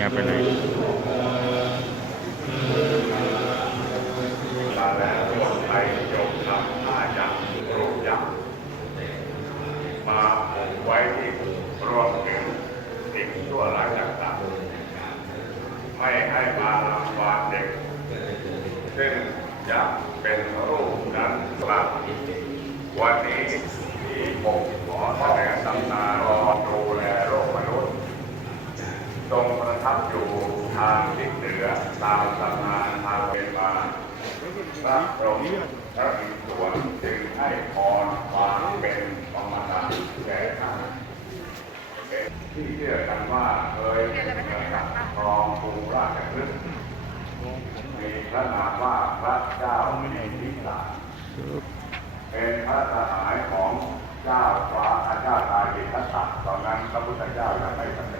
ียไปเลยมาแล้วไปจงทำผ้าจากรูปอย่างมาผูกไว้ที่รวมถึงสิ่งชั่วร้ายต่างๆไม่ให้มาลำบากเด็ก ซึ่งจะเป็นรูปนั้นกลับวันนี้ที่ผมขอแสดงตำนานรอดูแลโลกมนุษย์ ทับอยู่ทางทิศเหนือตามตำนานทางเป็นมาพระพรหมพระอิศวรจึงให้พรวามเป็นธรรมดาแก่ท่านที่เชื่อกันว่าเคยเป็นกับครองกรุงราชคฤห์มีพระนามว่าพระเจ้ามินิสาเป็นพระสหายของเจ้าฟ้าอาเจ้าตายิทัตตะตอนนั้นพระพุทธเจ้ายังไม่สำเร็จ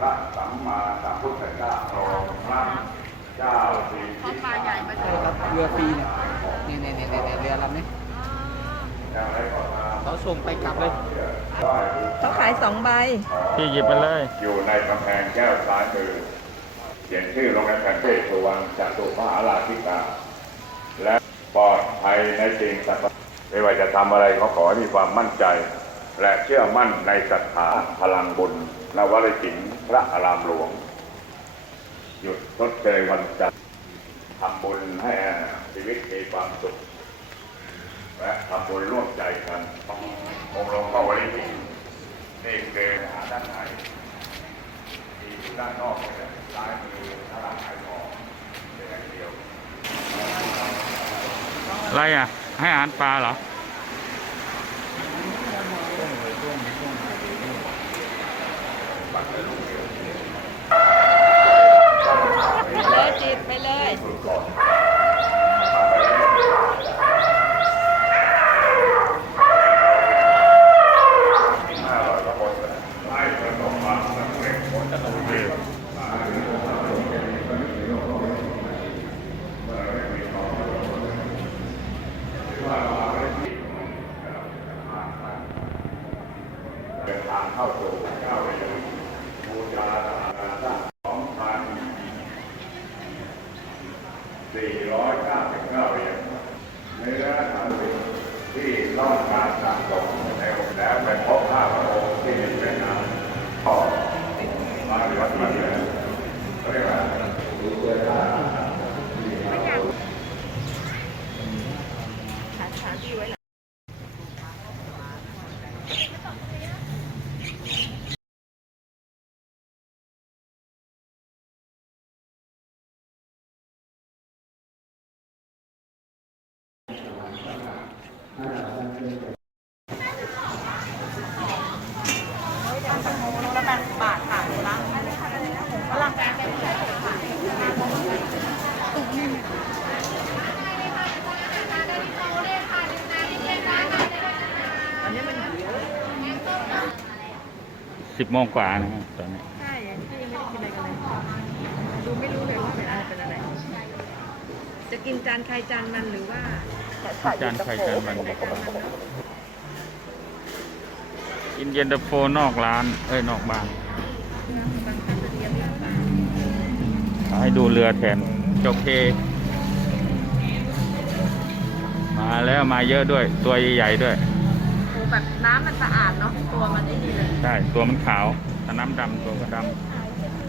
พระสัมมาสัมพุทธเจ้าทรงพระเจ้าสิทธิสารเออครับเรือฟรีเนี่ยเนี่ยเนี่ยเนี่ยเนี่ยเรือลำนี้อย่างไรก็ตามเขาส่งไปกลับเลยได้เขาขายสองใบ พี่หยิบไปเลย อยู่ในกำแพงแก้วซ้ายมือเขียนชื่อลงในแผ่นเทศสุวรรณจตุมหาราธิกา และปลอดภัยในสิ่งสัตว์ไม่ว่าจะทำอะไรเขาขอให้มีความมั่นใจ และเชื่อมั่นในศรัทธาพลังบุญ นวรจินพระอารามหลวง หยุดทดเชยวันจันทร์ทำบุญให้ชีวิตมีความสุข และทำบุญร่วมใจกันองค์หลวงพ่อวริทินี่คือหาด้านในที่ด้านนอกเนี่ยซ้ายมือพระรามไทยทองเป็นอย่างเดียวอะไรอะ ให้อาหารปลาเหรอ เลยจิตไปเลย ห้าร้อยกว่าคนให้ประสบความสำเร็จผลสำเร็จเดินทางเข้าสู่เก้าวิญญาณบูชาสถานรางสองพันสี่ร้อยเก้าสิบเก้าเหรียญเนื้อสันติที่ต้องการสะสมในองค์แล้วไปพบภาพพระองค์ที่มีเป็นนามต่อมาที่วัดมาเลยเขาเรียกว่าดูเวลา ละแปดบาทค่ะร้านฝรั่งแกเป็นค่ะ สิบโมงกว่านะครับตอนนี้ ใช่ยังไม่ได้กินอะไรกันเลยดูไม่รู้เลยว่าเป็นอะไรเป็นอะไร จะกินจานใครจานมันหรือว่า จานไข่จานมันใครจานมันเนาะกินเย็นตาโฟนอกร้าน เอ้ย นอกบ้านบางท่านจะเรียนเรื่องต่างเอาให้ดูเรือแทนโอเค มาแล้วมาเยอะด้วย ตัวใหญ่ๆด้วยโอ้แบบน้ำมันสะอาดเนาะตัวมันไอ้นี่เลยใช่ตัวมันขาวถ้าน้ำดำตัวก็ด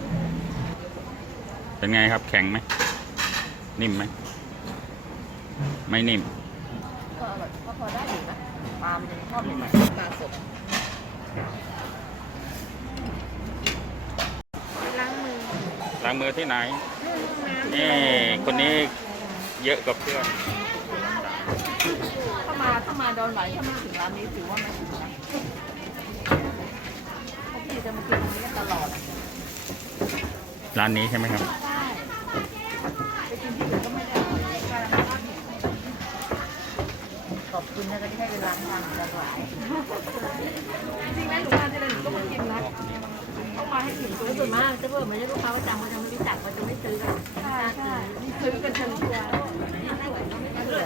ำเป็นไงครับแข็งไหม นิ่มไหม ไม่นิ่ม ก็อร่อยก็พอได้อยู่นะปลามันยังชอบเลยปลาสดล้างมือล้างมือที่ไหนน้ำนี่ คนนี้เยอะกว่าเพื่อน ถ้ามาถ้ามาดอนไหลถ้ามาถึงร้านนี้ถือว่าไม่ถึงนะเพราะพี่จะมากินตรงนี้ตลอดอะร้านนี้ใช่ไหมครับ ใช่ไปกินที่อื่นก็ไม่ได้อร่อยใช่ ขอบคุณนะคะที่ให้เวลาทานกันหลายจริงๆแล้วหนูมาที่ไรหนูก็มากินนะต้องมาให้ถึงตัวส่วนมากถ้าเกิดไม่ใช่ลูกค้าประจำเขาจะไม่รู้จักเขาจะไม่ซื้อกันใช่ใช่นี่ซื้อกันจนตัวไม่เหลือ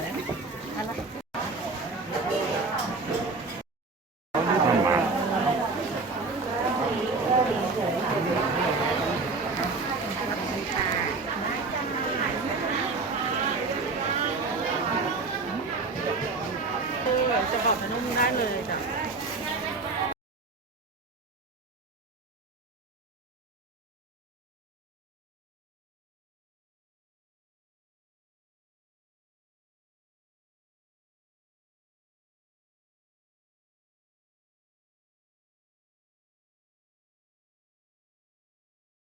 จะบอกจะนุ่มได้เลยจ้ะ